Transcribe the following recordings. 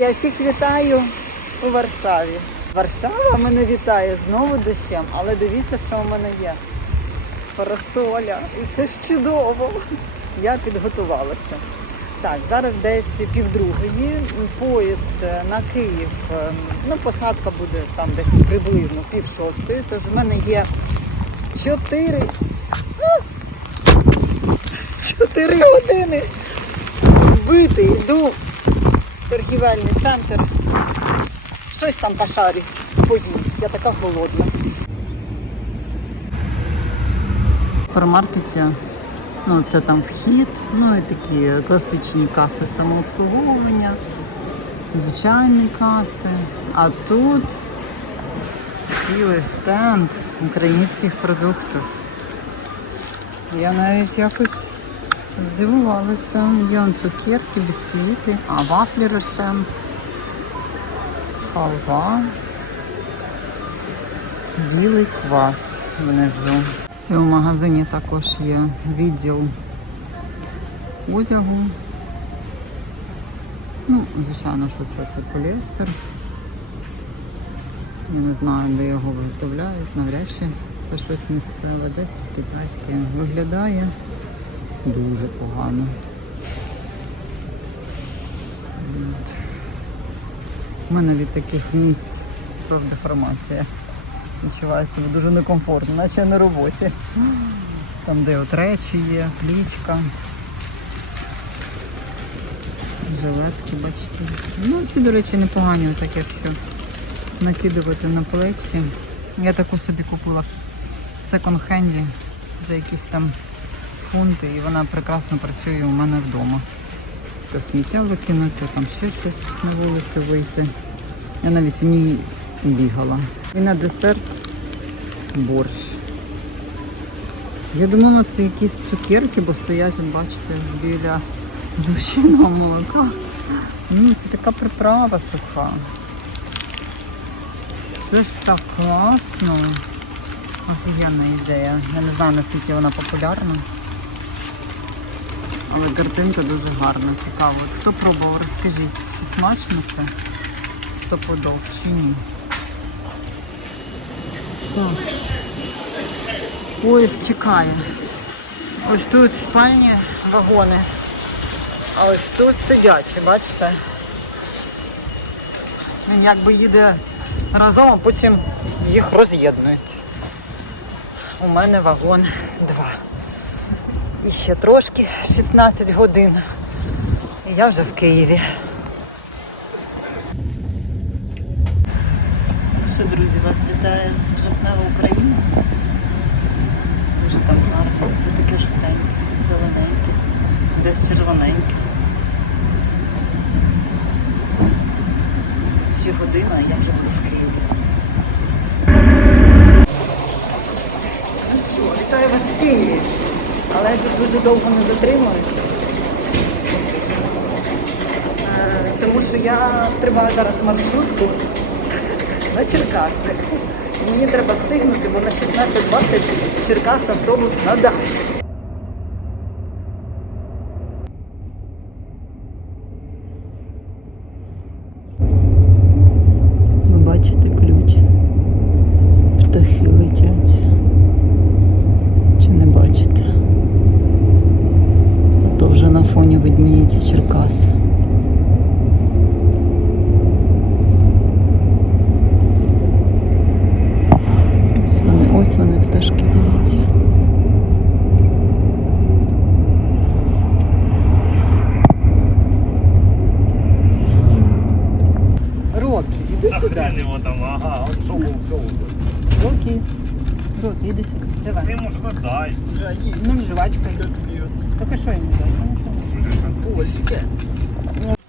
Я всіх вітаю у Варшаві. Варшава мене вітає знову дощем, але дивіться, що у мене є. Парасоля. І це ж чудово. Я підготувалася. Так, зараз десь півдругої. Поїзд на Київ. ем, Ну, посадка буде там десь приблизно пів шостої. Тож в мене є чотири. А! Чотири години вбити. Йду в торгівельний центр. Щось там пошарюсь, поїм. Я така голодна. В супермаркеті, ну це там вхід, ну і такі класичні каси самообслуговування, звичайні каси. А тут цілий стенд українських продуктів. Я навіть якось здивувалася. Є цукерки, бісквіти, а вафлі рошен, халва, білий квас внизу. В цьому магазині також є відділ одягу. Ну, звичайно, що це, це поліестер. Я не знаю, де його виготовляють, навряд чи це щось місцеве, десь китайське. Виглядає дуже погано. У мене від таких місць профдеформація. Відчуваю себе дуже некомфортно, наче на роботі. Там, де от речі є, плічка. Жилетки, бачите. Ну, ці, до речі, непогані, так якщо накидувати на плечі. Я таку собі купила в секонд-хенді за якісь там фунти, і вона прекрасно працює у мене вдома. То сміття викинути, то там ще щось на вулицю вийти. Я навіть в ній бігала. І на десерт борщ. Я думала, це якісь цукерки, бо стоять, бачите, біля згущеного молока. Ні, це така приправа суха. Це ж так класно. Офігенна ідея. Я не знаю, наскільки вона популярна. Але картинка дуже гарна, цікаво. От Хто пробував, розкажіть, чи смачно це? Стопудов чи ні? Так. Поїзд чекає. Ось тут спальні вагони. А ось тут сидячі, бачите? Він якби їде разом, а потім їх роз'єднують. У мене вагон 2. І ще трошки 16 годин. І я вже в Києві. Що, друзі, вас вітає жовтнева Україна. Дуже там гарно, все таке жовтеньке, зелененьке, десь червоненьке. Ще година, а я вже буду в Києві. Ну що, вітаю вас в Києві. Але я тут дуже довго не затримуюсь. Е, Тому що я стрибаю зараз маршрутку на Черкаси. Мені треба встигнути, бо на 16.20 з Черкас автобус на дачу. Ви бачите ключ. Птахи летять. Чи не бачите? А то вже на фоні видніється Черкас. Ось вони, ось вони пташки, дивіться. Рокі, іди сюди. Хрен его там, ага, он что был, все Рокі. Рокі, іди сюди. Давай. Ты, может, отдай. Ну, жвачка. Тільки що йому дати? Ну. Польське.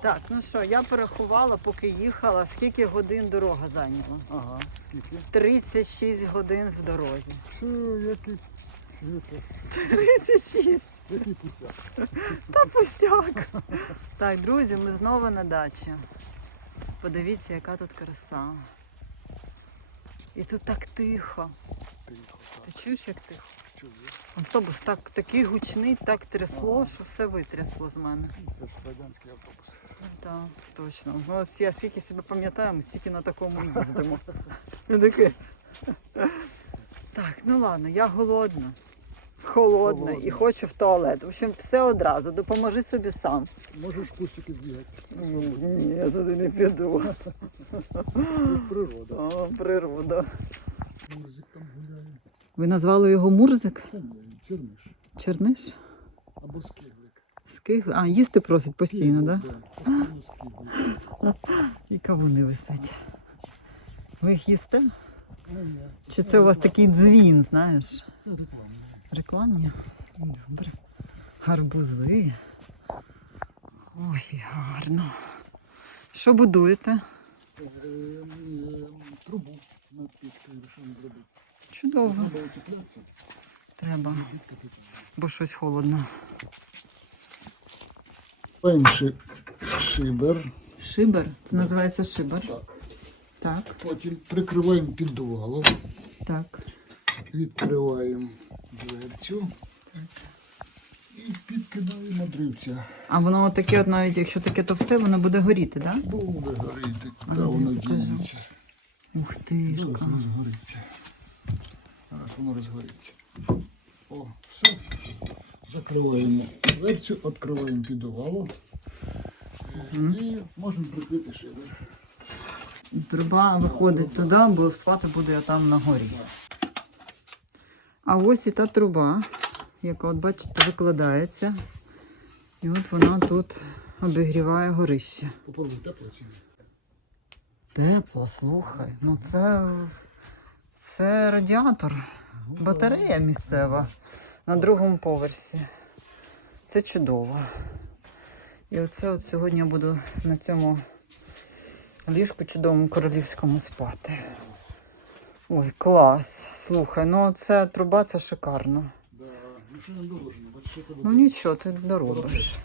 Так, ну що, я порахувала, поки їхала, скільки годин дорога зайняла. Ага, скільки? 36 годин в дорозі. Що, який світло, 36. який пустяк. Та пустяк. Так, друзі, ми знову на дачі. Подивіться, яка тут краса. І тут так тихо. Тихо, Ти чуєш, як тихо? Автобус так, такий гучний, так трясло, що все витрясло з мене. Це ж радянський автобус. Так, точно. Ну, от я скільки себе пам'ятаю, ми стільки на такому і їздимо. Ну. Так, ну ладно, я голодна. Холодна і хочу в туалет. В общем, все одразу. Допоможи собі сам. Можеш в кустики збігати. Ні, я туди не піду. Природа. О, природа. Мурзик там гуляє. Ви назвали його Мурзик? Та ні, черниш. Черниш? Або скиглик. Скиг? А, їсти просить постійно, так? Да? Постійно скиглик. І кавуни висять. Ви їх їсте? Ну, ні. Чи це у вас такий дзвін, знаєш? Це реклама. Рекламні? Добре. Гарбузи. Ой, гарно. Що будуєте? Е, е, Трубу над пічкою вирішили зробити. Чудово. Треба бо щось холодно. Маємо шибер. Шибер? Це називається шибер. Так. Так, Потім прикриваємо піддувало. так. Відкриваємо дверцю. І підкидаємо дрівця. А воно таке, от навіть якщо таке товсте, воно буде горіти, так? Да? Буде горіти, куди воно дінеться. Ух ти. Зараз шка. Зараз воно розгориться. О, все. Закриваємо дверцю, відкриваємо піддувало. Мгм. І можемо прикрити шибер. Труба виходить туди, бо спати буде там на горі. А ось і та труба, яка, от бачите, викладається. І от вона тут обігріває горище. Попробуй тепло чи ні? Тепло, слухай. Ну це, це радіатор, батарея місцева на другому поверсі. Це чудово. І оце от сьогодні я буду на цьому ліжку чудовому королівському спати. Ой, клас. Слухай, ну це труба, це шикарно. Ну нічого, ти доробиш.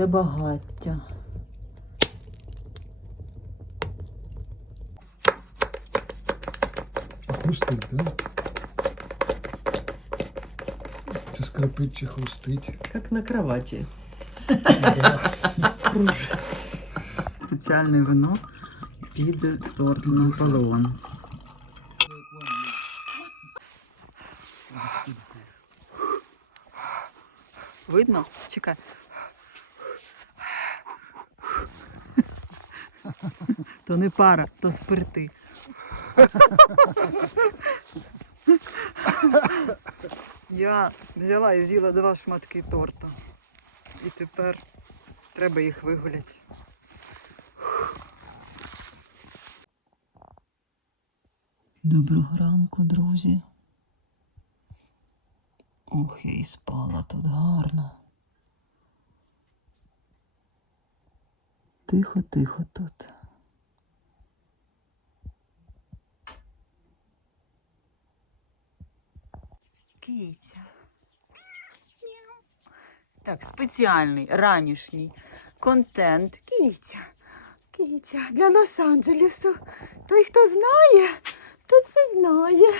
Оце багаття. Хрустить, да? Чи скрипить, чи хрустить. Как на кровати. Спеціальне вино під торт Наполеон. Видно? Чекай. То не пара, то спирти. Я взяла і з'їла два шматки торта. І тепер треба їх вигуляти. Доброго ранку, друзі. Ох, я і спала тут гарно. Тихо, тихо тут. Киця. Так, спеціальний ранішній контент. Киця. Киця для Лос-Анджелесу. Той, хто знає, то це знає.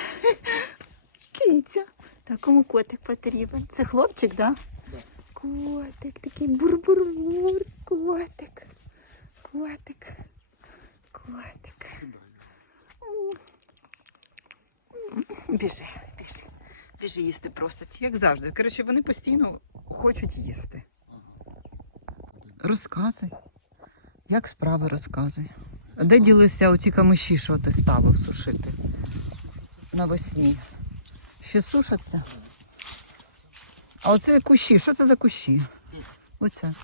Киця. Так, кому котик потрібен? Це хлопчик, так? Да? Котик, такий бур-бур-бур. Котик. Котик. Котик. Біжи, Біжи їсти просять, як завжди. Коротше, вони постійно хочуть їсти. Розказуй. Як справи розказуй. Де ділися оці камиші, що ти ставив сушити? Навесні. Ще сушаться? А оце кущі, що це за кущі? Оце.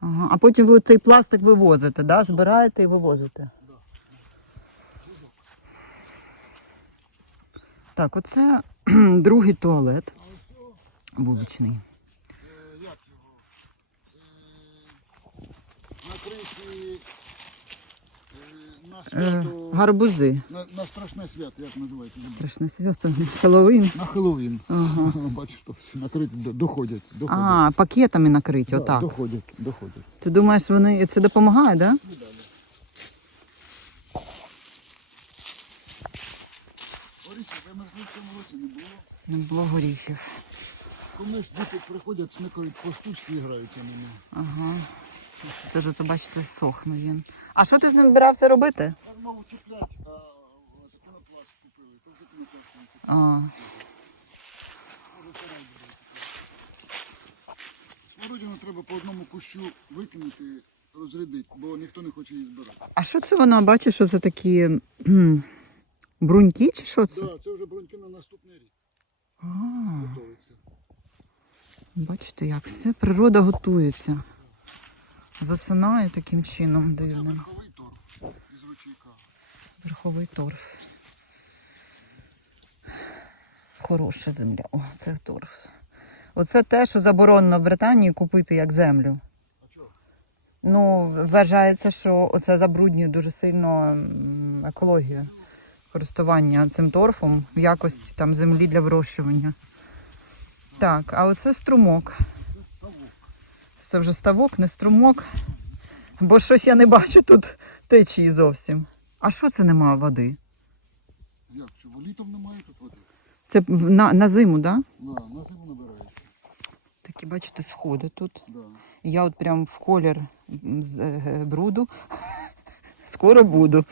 Ага. А потім ви цей пластик вивозите, да? збираєте і вивозите. Так, оце другий туалет вуличний. як його? Е, На криші На свято, гарбузи. на, на страшне свято, як називається? Страшне свято. Хеллоуін. На Хеллоуін. Ага. Бачиш, то всі накриті, доходять. доходять. А, пакетами накриті, отак. Доходять, доходять. Ти думаєш, вони це допомагає, так? Да? Ну, далі. Горіхи замерзли в цьому році не було. Не було горіхів. Коли ж діти приходять, смикають по штучці і граються ними. Ага. Це ж оце, бачите, сохне він. А що ти з ним збирався робити? Я мав утеплять, а пінопласт купили. То вже не утеплять. Смородину треба по одному кущу викинути, розрядити, бо ніхто не хоче її збирати. а що це воно? Бачиш, що це такі бруньки чи що це? Так, да, це вже броньки на наступний рік. А, Готуються. бачите, як все природа готується. Засинає таким чином Це дивним. верховий торф із ручейка. Верховий торф. Хороша земля. О, це торф. Оце те, що заборонено в Британії купити як землю. А чого? Ну, вважається, що оце забруднює дуже сильно м, екологію користування цим торфом в якості там землі для вирощування. Так, а оце струмок. Це вже ставок, не струмок. Бо щось я не бачу тут течії зовсім. А що це немає води? Як? Що літом немає тут води? Це на, на зиму, так? Да? Да, на зиму набирається. Такі, бачите, сходи тут. Да. Я от прям в колір з е, бруду. Скоро буду.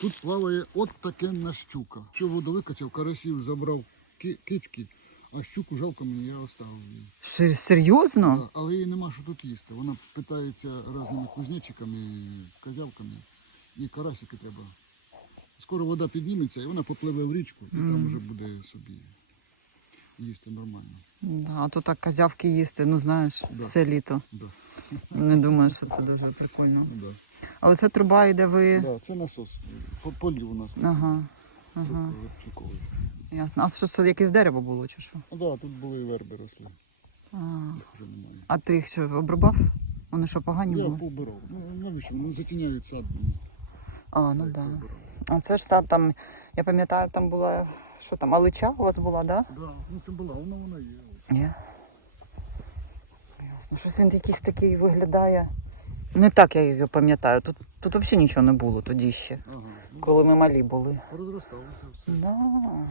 Тут плаває от такенна щука. Що воду викачав, карасів забрав ки- кицьки, а щуку жалко мені, я оставив її. Серйозно? Да, Але їй нема що тут їсти. Вона питається різними кузнечиками, козявками, і карасики треба. Скоро вода підніметься і вона попливе в річку, і там вже буде собі їсти нормально. Да, а то так козявки їсти, ну знаєш, Да. все літо. Да. Не думаю, що це дуже прикольно. Ну, да. А оце труба йде ви. Да, це насос. По полі у нас Ага, ага, Рибчуковий. ясно. А що це якесь дерево було чи що? Ну да, тут були верби росли, А, їх вже немає. а ти їх що обрубав? Вони що погані Я були? побирав. Ну навіщо? Вони затіняють сад. А, ну так. Да. А це ж сад там, я пам'ятаю, там була, що там, алича у вас була, так? Да? Да, ну це була, вона вона є. Ні. Ясно. Щось він якийсь такий виглядає. Не так я його пам'ятаю. Тут, тут взагалі нічого не було тоді ще, Ага. Ну, коли ми малі були. Розросталося все. Да.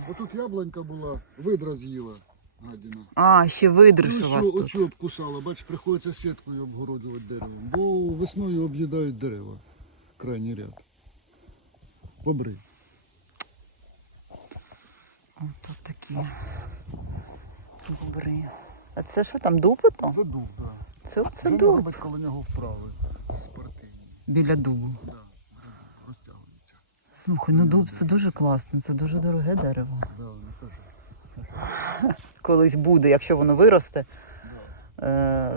Отут яблонька була, видра з'їла гадіна. А, ще видриш у вас тут. оцю обкусала, бач, приходиться сіткою обгороджувати деревом, бо весною об'їдають дерева. Крайній ряд. Бобри. О, тут такі бобри. А це що там, дуб ото? Це дуб, так. Це оце дуб. робить коло нього вправи. Біля дубу. Да, розтягується. Слухай, ну дуб це дуже класно, це дуже дороге дерево. Да. Колись буде, якщо воно виросте е,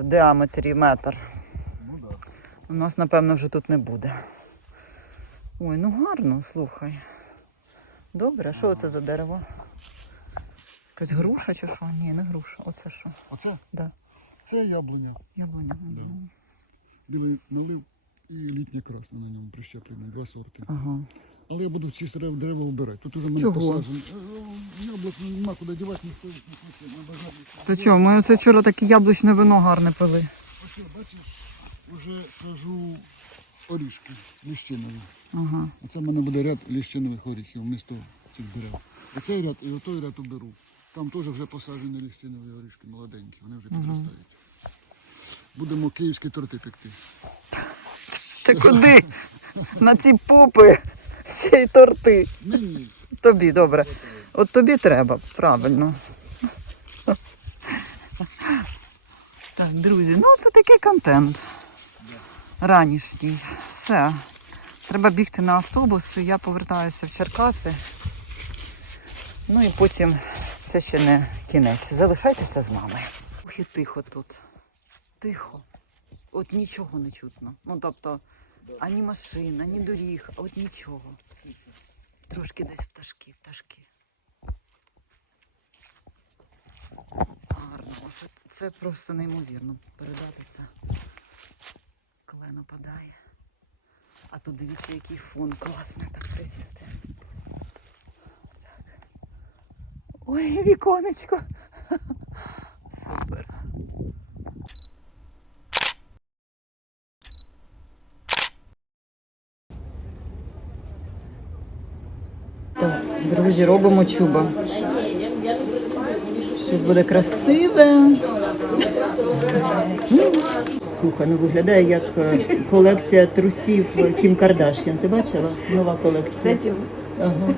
в діаметрі метр. Ну да. У нас, напевно, вже тут не буде. Ой, ну гарно, слухай. Добре, а що це за дерево? Якась груша чи що? Ні, не груша. Оце що? Оце? Да. Це яблуня. Яблуня. Да. Білий налив і літнє красне на ньому прищеплено, два сорти. Ага. Але я буду сире- дерева вбирати. Тут уже мене Чого? посаджено. Е, Яблук нема куди дівати, ніхто їх не хоче. Надо знати, То чого, ми оце вчора таке яблучне вино гарне пили. Ось я, бачиш, вже сажу орішки ліщинові. Ага. Оце в мене буде ряд ліщинових оріхів вмісто цих дерев. Оцей ряд і отой ряд уберу. Там теж вже посаджені ліщинові орішки молоденькі, вони вже підростають. Будемо київські торти пекти. Ти куди? На ці попи ще й торти. Тобі добре. От тобі треба, правильно. Так, друзі, ну це такий контент. Ранішній. Все. Треба бігти на автобус, я повертаюся в Черкаси. Ну і потім це ще не кінець. Залишайтеся з нами. Ох і тихо тут. Тихо. От нічого не чутно. Ну тобто, ані машин, ані доріг, а от нічого. Трошки десь пташки, пташки. Гарно. Оце, це просто неймовірно передати це. Коли нападає. А тут дивіться, який фон класний так присісти. Так. Ой, віконечко. Супер. Друзі, робимо чуба. Щось буде красиве. Слухай, ну виглядає як е, колекція трусів Кім Кардашян. Ти бачила? Нова колекція. Ага.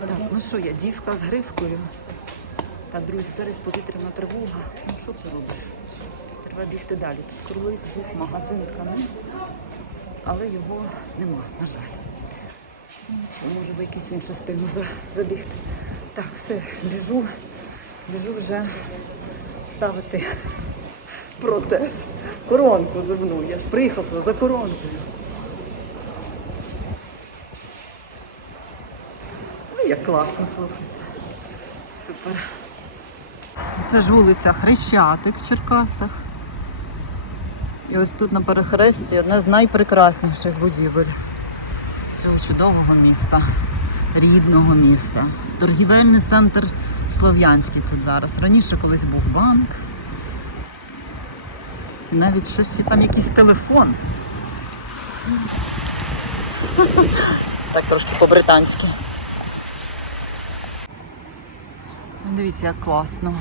Так, ну що я, дівка з гривкою. Так, друзі, зараз повітряна тривога. Ну що ти робиш? Треба бігти далі. Тут колись був магазин тканин, але його нема, на жаль. Ну, Що, може в якийсь іншу стигну забігти. Так, все, біжу, біжу вже ставити протез. Коронку зубну. Я ж приїхала за коронкою. Ой, як класно, слухайте. Супер. Це ж вулиця Хрещатик в Черкасах. І ось тут на перехресті одна з найпрекрасніших будівель цього чудового міста, рідного міста. Торгівельний центр Слов'янський тут зараз. Раніше колись був банк. І навіть щось там якийсь телефон. Так трошки по-британськи. Дивіться, як класно.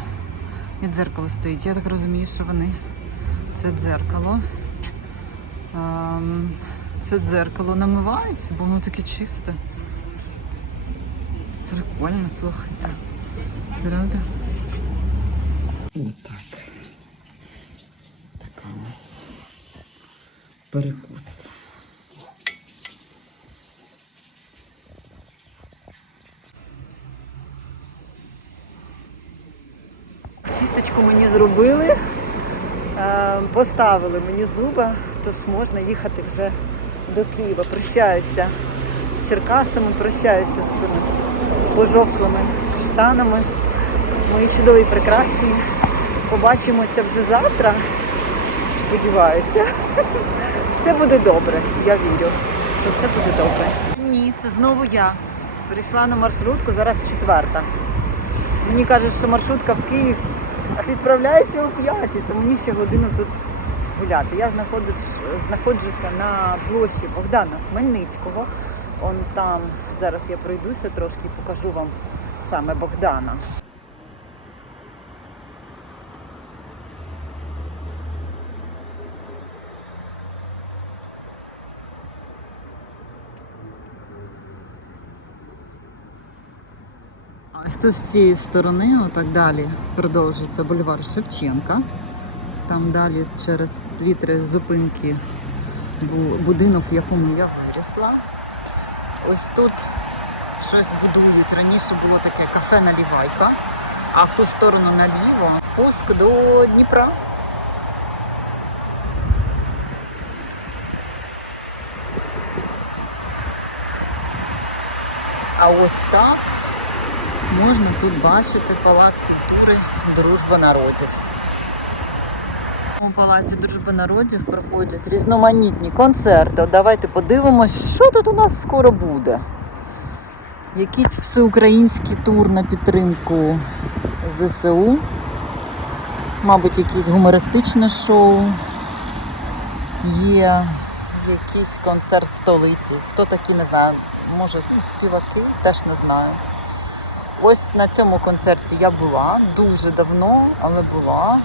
І дзеркало стоїть. Я так розумію, що вони. Це дзеркало. Ем, Це дзеркало намивають, бо воно таке чисте. Прикольно, слухайте. Правда? Отак. Така у нас перекус. Чисточку мені зробили, е, поставили мені зуба, тож можна їхати вже до Києва. Прощаюся з Черкасами, прощаюся з цими пожовклими каштанами. Мої чудові, прекрасні. Побачимося вже завтра. Сподіваюся. Все буде добре. Я вірю, що все буде добре. Ні, це знову я. Прийшла на маршрутку, зараз четверта. Мені кажуть, що маршрутка в Київ відправляється о п'ятій, то мені ще годину тут гуляти. Я знаходжуся на площі Богдана Хмельницького. Он там зараз я пройдуся трошки і покажу вам саме Богдана. Тут з цієї сторони, отак далі, продовжується бульвар Шевченка. Там далі через дві-три зупинки бу- будинок, в якому я вирісла. Ось тут щось будують. Раніше було таке кафе Налівайка, а в ту сторону наліво спуск до Дніпра. А ось так можна тут бачити палац культури Дружба народів. У палаці Дружби народів проходять різноманітні концерти. Давайте подивимось, що тут у нас скоро буде. Якийсь всеукраїнський тур на підтримку ЗСУ. Мабуть, якесь гумористичне шоу. Є якийсь концерт столиці. Хто такі, не знаю. Може, ну, співаки, теж не знаю. Ось на цьому концерті я була дуже давно, але була.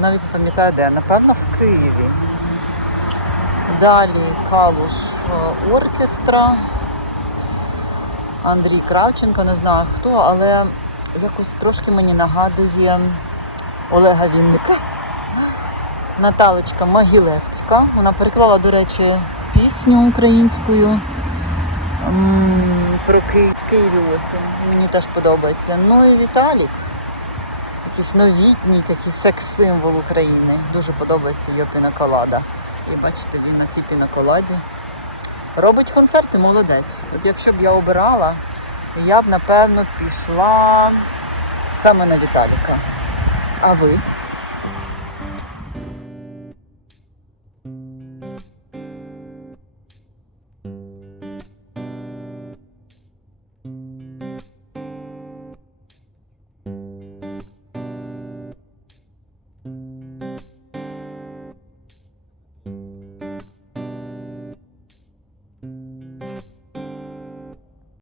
Навіть не пам'ятаю де, напевно, в Києві. Далі Калуш е, оркестра. Андрій Кравченко, не знаю хто, але якось трошки мені нагадує Олега Вінника. Наталечка Могилевська. Вона переклала, до речі, пісню українською про Київ, в Києві осінь. Мені теж подобається. Ну і Віталік. Якийсь новітній такий секс-символ України. Дуже подобається його пінаколада. І бачите, він на цій пінаколаді робить концерти, молодець. От якщо б я обирала, я б напевно пішла саме на Віталіка. А ви?